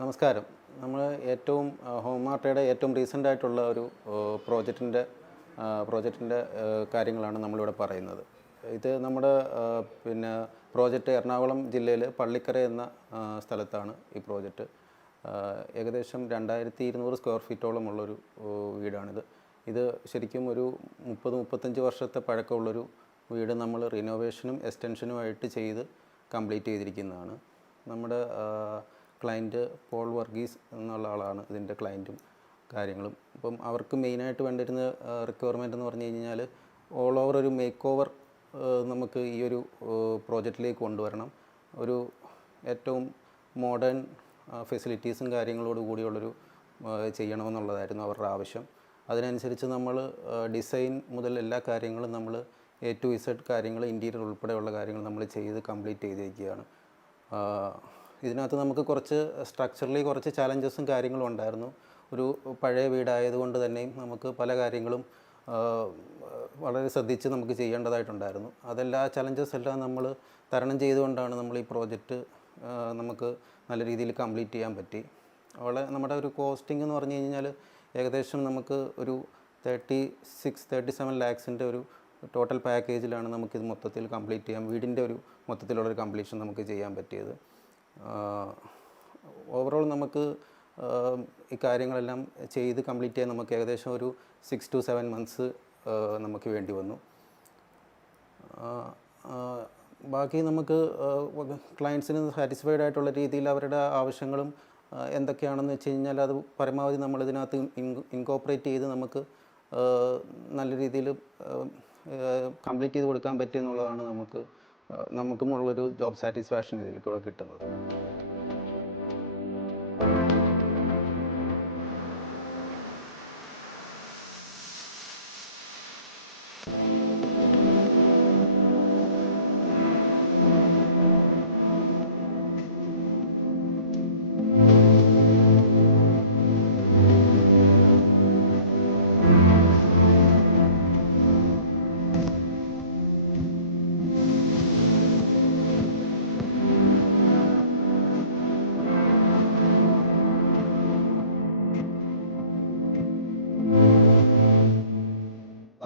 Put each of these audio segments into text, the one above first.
നമസ്കാരം. നമ്മൾ ഹോംമാർട്ടയുടെ ഏറ്റവും റീസെൻ്റ് ആയിട്ടുള്ള ഒരു പ്രോജക്റ്റിൻ്റെ കാര്യങ്ങളാണ് നമ്മളിവിടെ പറയുന്നത്. ഇത് നമ്മുടെ പ്രോജക്റ്റ് എറണാകുളം ജില്ലയിൽ പള്ളിക്കര എന്ന സ്ഥലത്താണ് ഈ പ്രോജക്റ്റ്. ഏകദേശം 2200 സ്ക്വയർ ഫീറ്റോളമുള്ളൊരു വീടാണിത്. ഇത് ശരിക്കും ഒരു 30-35 വർഷത്തെ പഴക്കമുള്ളൊരു വീട് നമ്മൾ റിനോവേഷനും എക്സ്റ്റൻഷനുമായിട്ട് ചെയ്ത് കംപ്ലീറ്റ് ചെയ്തിരിക്കുന്നതാണ്. നമ്മുടെ ക്ലയൻറ്റ് പോൾ വർഗീസ് എന്നുള്ള ആളാണ് ഇതിൻ്റെ ക്ലയൻറ്റും കാര്യങ്ങളും. അപ്പം അവർക്ക് മെയിനായിട്ട് വേണ്ടിയിരുന്ന റിക്വയർമെൻറ്റ് എന്ന് പറഞ്ഞു കഴിഞ്ഞാൽ ഓൾ ഓവർ ഒരു മേക്ക് ഓവർ നമുക്ക് ഈ ഒരു പ്രോജക്റ്റിലേക്ക് കൊണ്ടുവരണം. ഒരു ഏറ്റവും മോഡേൺ ഫെസിലിറ്റീസും കാര്യങ്ങളോട് കൂടിയുള്ളൊരു ചെയ്യണമെന്നുള്ളതായിരുന്നു അവരുടെ ആവശ്യം. അതിനനുസരിച്ച് നമ്മൾ ഡിസൈൻ മുതൽ എല്ലാ കാര്യങ്ങളും നമ്മൾ A to Z കാര്യങ്ങൾ, ഇൻറ്റീരിയർ ഉൾപ്പെടെയുള്ള കാര്യങ്ങൾ നമ്മൾ ചെയ്ത് കംപ്ലീറ്റ് ചെയ്തിരിക്കുകയാണ്. ഇതിനകത്ത് നമുക്ക് കുറച്ച് സ്ട്രക്ചറലി കുറച്ച് ചാലഞ്ചസും കാര്യങ്ങളും ഉണ്ടായിരുന്നു. ഒരു പഴയ വീടായതുകൊണ്ട് തന്നെയും നമുക്ക് പല കാര്യങ്ങളും വളരെ ശ്രദ്ധിച്ച് നമുക്ക് ചെയ്യേണ്ടതായിട്ടുണ്ടായിരുന്നു. അതെല്ലാ ചലഞ്ചസ് എല്ലാം നമ്മൾ തരണം ചെയ്തുകൊണ്ടാണ് നമ്മൾ ഈ പ്രോജക്റ്റ് നമുക്ക് നല്ല രീതിയിൽ കംപ്ലീറ്റ് ചെയ്യാൻ പറ്റി. നമ്മുടെ ഒരു കോസ്റ്റിംഗ് എന്ന് പറഞ്ഞു കഴിഞ്ഞാൽ ഏകദേശം നമുക്ക് ഒരു 36-37 ലാക്സിൻ്റെ ഒരു ടോട്ടൽ പാക്കേജിലാണ് നമുക്കിത് മൊത്തത്തിൽ കംപ്ലീറ്റ് ചെയ്യാം. വീടിൻ്റെ ഒരു മൊത്തത്തിലുള്ളൊരു കംപ്ലീഷൻ നമുക്ക് ചെയ്യാൻ പറ്റിയത്. ഓവറോൾ നമുക്ക് ഈ കാര്യങ്ങളെല്ലാം ചെയ്ത് കംപ്ലീറ്റ് ചെയ്യാൻ നമുക്ക് ഏകദേശം ഒരു 6 to 7 മന്ത്സ് നമുക്ക് വേണ്ടി വന്നു. ബാക്കി നമുക്ക് ക്ലയൻസിന് സാറ്റിസ്ഫൈഡ് ആയിട്ടുള്ള രീതിയിൽ അവരുടെ ആവശ്യങ്ങളും എന്തൊക്കെയാണെന്ന് വെച്ച് കഴിഞ്ഞാൽ അത് പരമാവധി നമ്മളിതിനകത്ത് ഇൻകോപ്പറേറ്റ് ചെയ്ത് നമുക്ക് നല്ല രീതിയിൽ കംപ്ലീറ്റ് ചെയ്ത് കൊടുക്കാൻ പറ്റിയെന്നുള്ളതാണ് നമുക്കുമുള്ളൊരു ജോബ് സാറ്റിസ്ഫാക്ഷൻ ഇതിലേക്കൂടെ കിട്ടുന്നത്.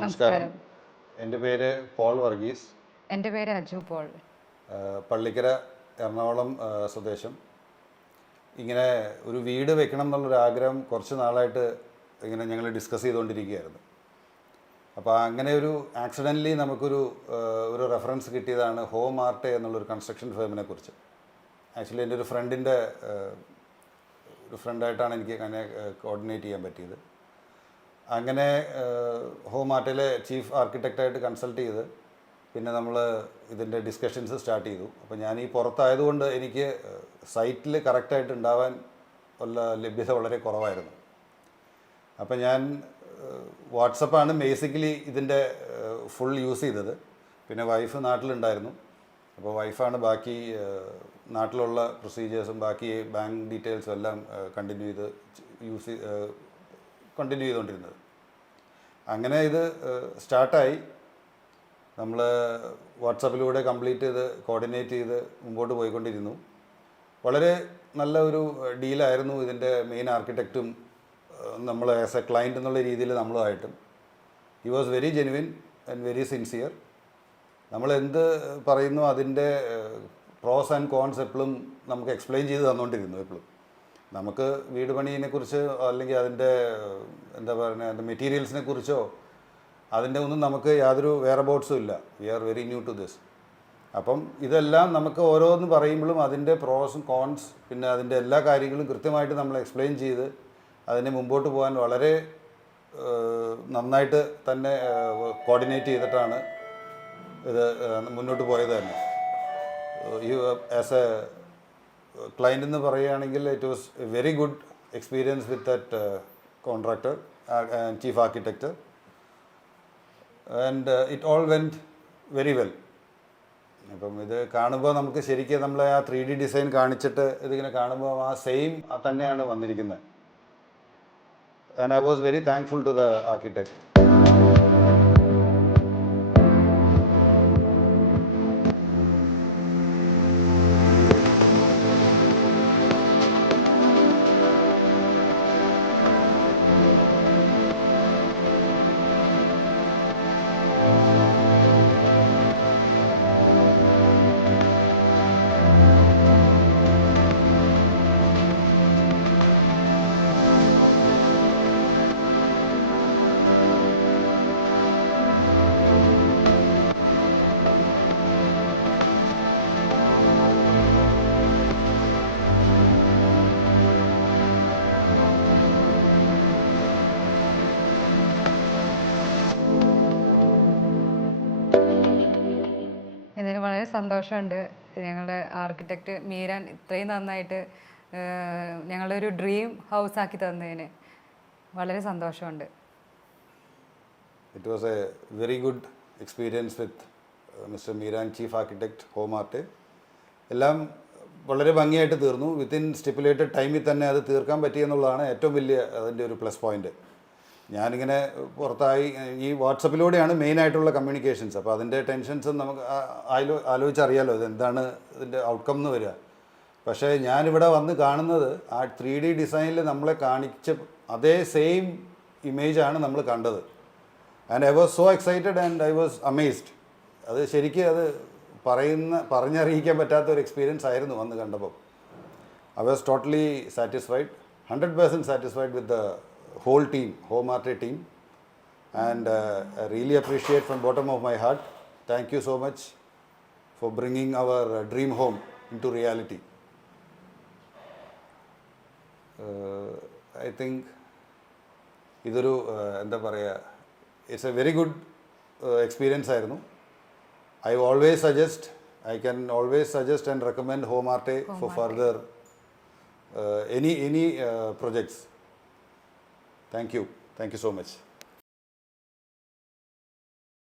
നമസ്കാരം. എൻ്റെ പേര് പോൾ വർഗീസ്. എൻ്റെ പേര് അജു പോൾ. പള്ളിക്കര എറണാകുളം സ്വദേശം. ഇങ്ങനെ ഒരു വീട് വെക്കണം എന്നുള്ളൊരു ആഗ്രഹം കുറച്ച് നാളായിട്ട് ഇങ്ങനെ ഞങ്ങൾ ഡിസ്കസ് ചെയ്തുകൊണ്ടിരിക്കുകയായിരുന്നു. അപ്പോൾ അങ്ങനെ ഒരു ആക്സിഡൻ്റലി നമുക്കൊരു റെഫറൻസ് കിട്ടിയതാണ് ഹോംമാർട്ട് എന്നുള്ളൊരു കൺസ്ട്രക്ഷൻ ഫേമിനെ കുറിച്ച്. ആക്ച്വലി എൻ്റെ ഒരു ഫ്രണ്ടായിട്ടാണ് എനിക്ക് അങ്ങനെ കോർഡിനേറ്റ് ചെയ്യാൻ പറ്റിയത്. അങ്ങനെ ഹോംമാർട്ടിലെ ചീഫ് ആർക്കിടെക്റ്റായിട്ട് കൺസൾട്ട് ചെയ്ത് പിന്നെ നമ്മൾ ഇതിൻ്റെ ഡിസ്കഷൻസ് സ്റ്റാർട്ട് ചെയ്തു. അപ്പോൾ ഞാൻ ഈ പുറത്തായതുകൊണ്ട് എനിക്ക് സൈറ്റിൽ കറക്റ്റായിട്ട് ഉണ്ടാവാൻ ഉള്ള ലഭ്യത വളരെ കുറവായിരുന്നു. അപ്പോൾ ഞാൻ വാട്സപ്പാണ് ബേസിക്കലി ഇതിൻ്റെ ഫുൾ യൂസ് ചെയ്തത്. പിന്നെ വൈഫ് നാട്ടിലുണ്ടായിരുന്നു. അപ്പോൾ വൈഫാണ് ബാക്കി നാട്ടിലുള്ള പ്രൊസീജിയേഴ്സും ബാക്കി ബാങ്ക് ഡീറ്റെയിൽസും എല്ലാം കണ്ടിന്യൂ ചെയ്തുകൊണ്ടിരുന്നത്. അങ്ങനെ ഇത് സ്റ്റാർട്ടായി. നമ്മൾ വാട്സാപ്പിലൂടെ കംപ്ലീറ്റ് ചെയ്ത് കോർഡിനേറ്റ് ചെയ്ത് മുമ്പോട്ട് പോയിക്കൊണ്ടിരുന്നു. വളരെ നല്ല ഒരു ഡീലായിരുന്നു ഇതിൻ്റെ മെയിൻ ആർക്കിടെക്റ്റും നമ്മൾ ആസ് എ ക്ലയൻറ്റ് എന്നുള്ള രീതിയിൽ നമ്മളുമായിട്ടും. He was very genuine and very sincere. നമ്മൾ എന്ത് പറയുന്നു അതിൻ്റെ പ്രോസ് ആൻഡ് കോൺസ് എപ്പോഴും നമുക്ക് എക്സ്പ്ലെയിൻ ചെയ്ത് തന്നുകൊണ്ടിരുന്നു. എപ്പോഴും നമുക്ക് വീട് പണിയെക്കുറിച്ച് അല്ലെങ്കിൽ അതിൻ്റെ അതിൻ്റെ മെറ്റീരിയൽസിനെ കുറിച്ചോ അതിൻ്റെ ഒന്നും നമുക്ക് യാതൊരു വെയർഅബൌട്ട്സും ഇല്ല. We are very new to this. അപ്പം ഇതെല്ലാം നമുക്ക് ഓരോന്ന് പറയുമ്പോഴും അതിൻ്റെ പ്രോസും കോൺസ് പിന്നെ അതിൻ്റെ എല്ലാ കാര്യങ്ങളും കൃത്യമായിട്ട് നമ്മൾ എക്സ്പ്ലെയിൻ ചെയ്ത് അതിനെ മുമ്പോട്ട് പോകാൻ വളരെ നന്നായിട്ട് തന്നെ കോർഡിനേറ്റ് ചെയ്തിട്ടാണ് ഇത് മുന്നോട്ട് പോയത് തന്നെ. ആസ് എ ക്ലയൻ്റ് എന്ന് പറയുകയാണെങ്കിൽ it was a very good experience with that contractor and chief architecture and it all went very well. അപ്പം ഇത് കാണുമ്പോൾ നമുക്ക് ശരിക്കും നമ്മൾ ആ 3D ഡിസൈൻ കാണിച്ചിട്ട് ഇതിങ്ങനെ കാണുമ്പോൾ ആ സെയിം തന്നെയാണ് വന്നിരിക്കുന്നത്. And I was very thankful to the architect. സന്തോഷമുണ്ട്. ഞങ്ങളുടെ ആർക്കിടെക്റ്റ് മീരാൻ ഇത്രയും നന്നായിട്ട് ഞങ്ങളൊരു ഡ്രീം ഹൗസ് ആക്കി തന്നതിന് വളരെ സന്തോഷമുണ്ട്. It was a very good experience with Mr. Meeran, Chief Architect, Home Art. എല്ലാം വളരെ ഭംഗിയായിട്ട് തീർന്നു. വിത്തിൻ സ്റ്റിപ്പുലേറ്റഡ് ടൈമിൽ തന്നെ അത് തീർക്കാൻ പറ്റിയെന്നുള്ളതാണ് ഏറ്റവും വലിയ അതിൻ്റെ ഒരു പ്ലസ് പോയിന്റ്. ഞാനിങ്ങനെ പുറത്തായി ഈ വാട്സപ്പിലൂടെയാണ് മെയിനായിട്ടുള്ള കമ്മ്യൂണിക്കേഷൻസ്. അപ്പോൾ അതിൻ്റെ ടെൻഷൻസ് നമുക്ക് ആലോചിച്ചറിയാലോ ഇതെന്താണ് ഇതിൻ്റെ ഔട്ട്കം എന്ന് വരിക. പക്ഷേ ഞാനിവിടെ വന്ന് കാണുന്നത് ആ 3D ഡിസൈനിൽ നമ്മളെ കാണിച്ച അതേ സെയിം ഇമേജാണ് നമ്മൾ കണ്ടത്. And I was so excited and I was amazed. അത് ശരിക്കും അത് പറഞ്ഞറിയിക്കാൻ പറ്റാത്ത ഒരു എക്സ്പീരിയൻസ് ആയിരുന്നു വന്ന് കണ്ടപ്പോൾ. I was totally satisfied, 100% satisfied with the whole team, Home Art team, and I really appreciate from bottom of my heart. Thank you so much for bringing our dream home into reality. I think ഇതൊരു എന്താ പറയുക, it's A very good experience ആയിരുന്നു. I can always suggest and recommend Home Art for further any projects. Thank you so much.